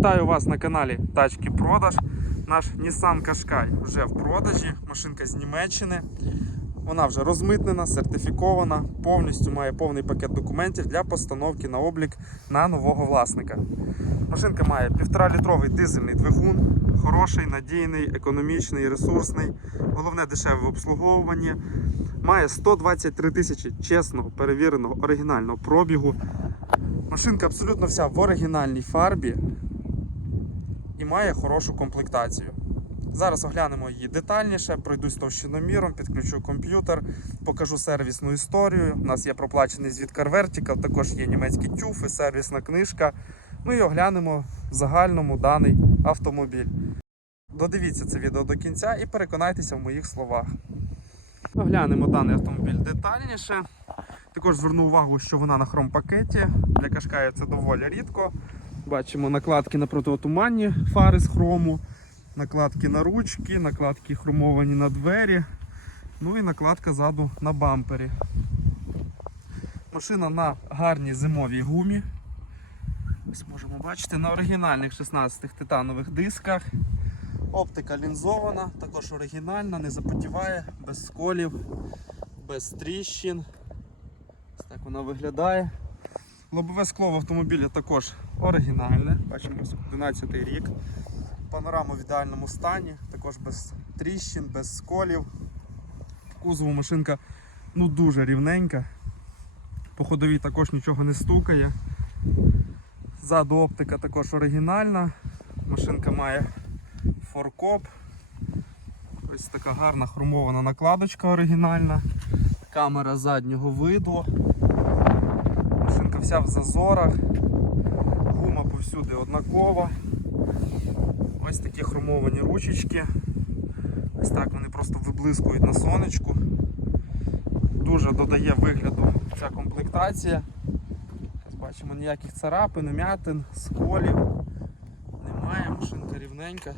Вітаю вас на каналі Тачки Продаж. Наш Nissan Qashqai вже в продажі. Машинка з Німеччини. Вона вже розмитнена, сертифікована, повністю має повний пакет документів для постановки на облік на нового власника. Машинка має 1,5 літровий дизельний двигун, хороший, надійний, економічний, ресурсний, головне дешеве в обслуговуванні. Має 123 тисячі чесного, перевіреного, оригінального пробігу. Машинка абсолютно вся в оригінальній фарбі і має хорошу комплектацію. Зараз оглянемо її детальніше, пройдусь товщиноміром, підключу комп'ютер, покажу сервісну історію. У нас є проплачений звіт Car Vertical, також є німецькі тюфи, сервісна книжка. Ну і оглянемо в загальному даний автомобіль. Додивіться це відео до кінця і переконайтеся в моїх словах. Оглянемо даний автомобіль детальніше. Також зверну увагу, що вона на хромпакеті. Для Кашкая це доволі рідко. Бачимо накладки на противотуманні фари з хрому, накладки на ручки, накладки хромовані на двері, ну і накладка ззаду на бампері. Машина на гарній зимовій гумі. Ось можемо бачити на оригінальних 16 титанових дисках. Оптика лінзована, також оригінальна, не запотіває, без сколів, без тріщин. Ось так вона виглядає. Лобове скло в автомобілі також оригінальне. Бачимо 11 рік. Панорама в ідеальному стані, також без тріщин, без сколів. Кузову машинка ну, дуже рівненька. По ходовій також нічого не стукає. Ззаду оптика також оригінальна. Машинка має форкоп. Ось така гарна хромована накладочка оригінальна. Камера заднього виду. Вся в зазорах. Гума повсюди однакова. Ось такі хромовані ручечки. Ось так вони просто виблискують на сонечку. Дуже додає вигляду ця комплектація. Ось бачимо ніяких царапин, м'ятин, сколів. Немає, машинка рівненька.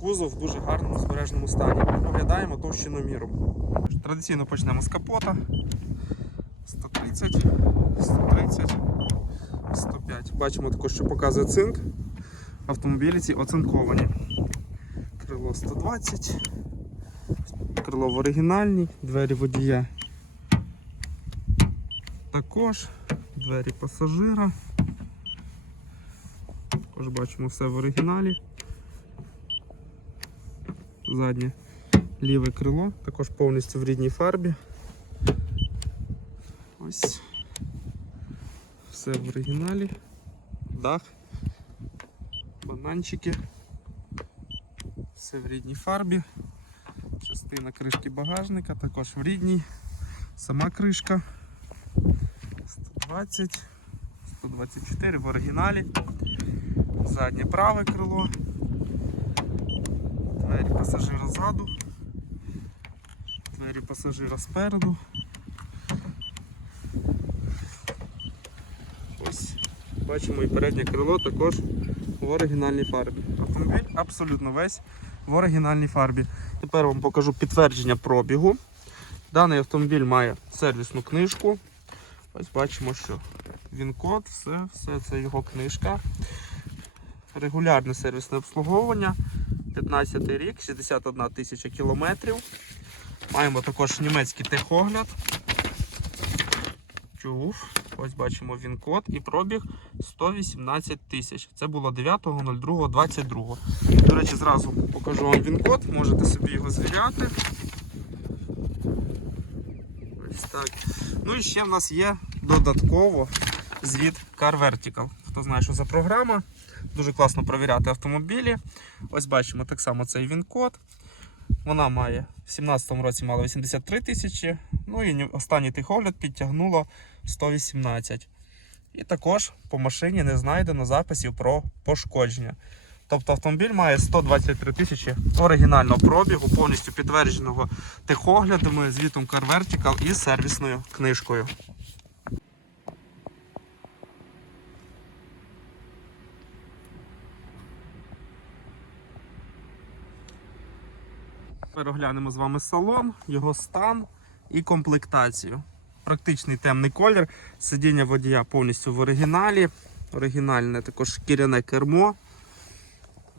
Кузов в дуже гарному збережному стані. Оглядаємо товщиноміром. Традиційно почнемо з капота. 130, 130, 105. Бачимо також, що показує цинк. Автомобілі ці оцинковані. Крило 120, крило в оригінальній, двері водія. Також двері пасажира. Також бачимо все в оригіналі. Заднє ліве крило, також повністю в рідній фарбі. Ось все в оригіналі. Дах, бананчики. Все в рідній фарбі. Частина кришки багажника, також в рідній. Сама кришка. 120, 124 в оригіналі. Заднє праве крило. Двері пасажира ззаду. Двері пасажира спереду. Ось бачимо і переднє крило також в оригінальній фарбі. Автомобіль абсолютно весь в оригінальній фарбі. Тепер вам покажу підтвердження пробігу. Даний автомобіль має сервісну книжку. Ось бачимо, що він код, все, все це його книжка. Регулярне сервісне обслуговування. 15 рік, 61 тисяча кілометрів. Маємо також німецький техогляд. Чув. Ось бачимо він код і пробіг 118 тисяч. Це було 9.02.22. До речі, зразу покажу вам він код, можете собі його звіряти. Ось так. Ну і ще в нас є додатково звіт Car Vertical. Хто знає, що за програма. Дуже класно провіряти автомобілі. Ось бачимо так само цей він код. Вона має в 2017 році мала 83 тисячі. Ну і ні- останній тихогляд підтягнуло 118. І також по машині не знайдено записів про пошкодження. Тобто автомобіль має 123 тисячі оригінального пробігу, повністю підтвердженого техоглядами, звітом Car Vertical і сервісною книжкою. Тепер оглянемо з вами салон, його стан і комплектацію. Практичний темний колір, сидіння водія повністю в оригіналі, оригінальне також шкіряне кермо,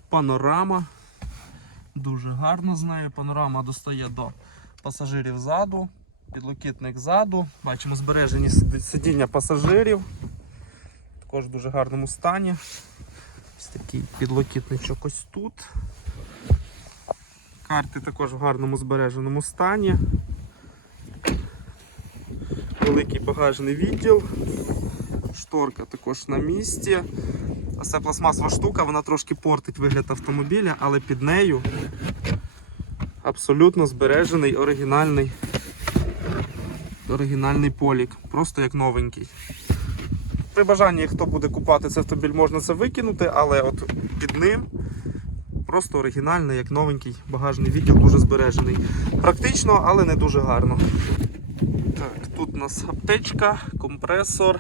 панорама. Дуже гарно з нею. Панорама достає до пасажирів ззаду, підлокітник ззаду. Бачимо збережені сидіння пасажирів. Також в дуже гарному стані. Ось такий підлокітничок ось тут. Карти також в гарному збереженому стані. Великий багажний відділ. Шторка також на місці. Це пластмасова штука, вона трошки портить вигляд автомобіля, але під нею абсолютно збережений оригінальний, оригінальний полік. Просто як новенький. При бажанні, хто буде купати цей автомобіль, можна це викинути, але от під ним просто оригінальний, як новенький багажний відділ, дуже збережений. Практично, але не дуже гарно. Так, тут у нас аптечка, компресор,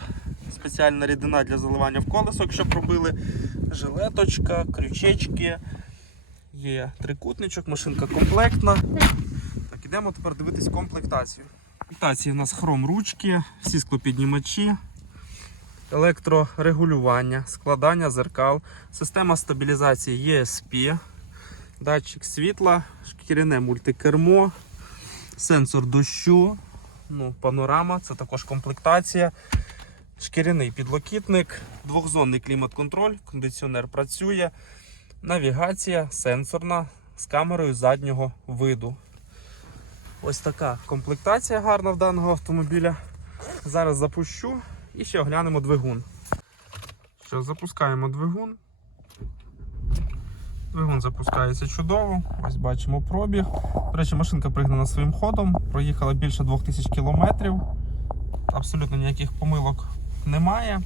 спеціальна рідина для заливання в колесо, якщо пробили, жилеточка, крючечки, є трикутничок, машинка комплектна. Так, ідемо тепер дивитись комплектацію. В у нас хром ручки, всі склопіднімачі, електрорегулювання, складання зеркал, система стабілізації ESP, датчик світла, шкіряне мультикермо, сенсор дощу, ну, панорама, це також комплектація. Шкіряний підлокітник, двохзонний клімат-контроль, кондиціонер працює, навігація сенсорна з камерою заднього виду. Ось така комплектація гарна в даного автомобіля. Зараз запущу і ще оглянемо двигун. Що, запускаємо двигун. Двигун запускається чудово. Ось бачимо пробіг. До речі, машинка пригнана своїм ходом, проїхала більше 2000 км. Абсолютно ніяких помилок немає.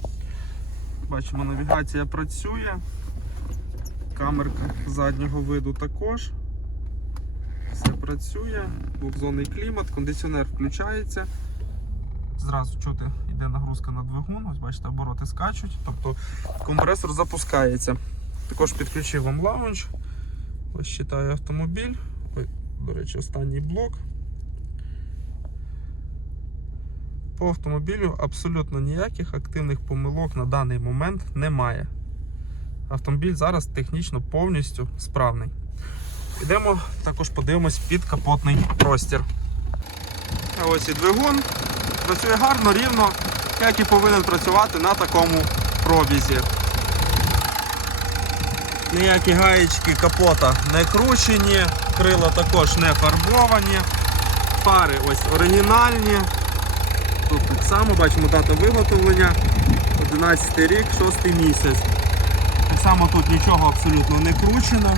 Бачимо, навігація працює. Камерка заднього виду також. Все працює, двохзонний клімат, кондиціонер включається. Зразу чути, йде нагрузка на двигун. Ось бачите, обороти скачуть. Тобто компресор запускається. Також підключив вам лаунж. Ось читаю автомобіль. Ой, до речі, останній блок. По автомобілю абсолютно ніяких активних помилок на даний момент немає. Автомобіль зараз технічно повністю справний. Йдемо також подивимось під капотний простір. А ось і двигун. Працює гарно, рівно, як і повинен працювати на такому пробізі. Ніякі гаєчки капота не кручені, крила також не фарбовані. Фари ось оригінальні. Тут так само бачимо дату виготовлення. 11 рік, 6 місяць. Так само тут нічого абсолютно не кручено.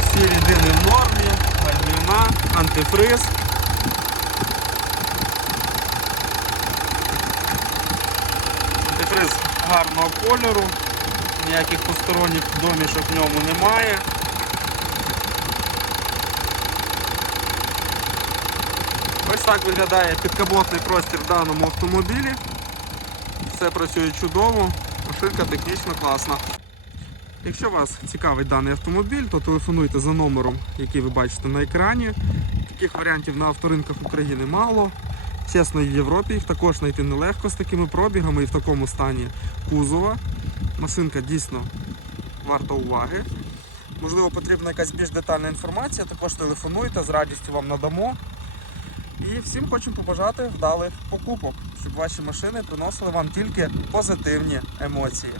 Всі рідини в нормі, гальмівна, антифриз. Антифриз гарного кольору, ніяких посторонніх домішок в ньому немає. Ось так виглядає підкаботний простір в даному автомобілі. Все працює чудово, машинка технічно класна. Якщо вас цікавить даний автомобіль, то телефонуйте за номером, який ви бачите на екрані. Таких варіантів на авторинках України мало. Чесно, і в Європі їх також знайти нелегко з такими пробігами і в такому стані кузова. Машинка дійсно варта уваги. Можливо, потрібна якась більш детальна інформація, також телефонуйте, з радістю вам надамо. І всім хочемо побажати вдалих покупок, щоб ваші машини приносили вам тільки позитивні емоції.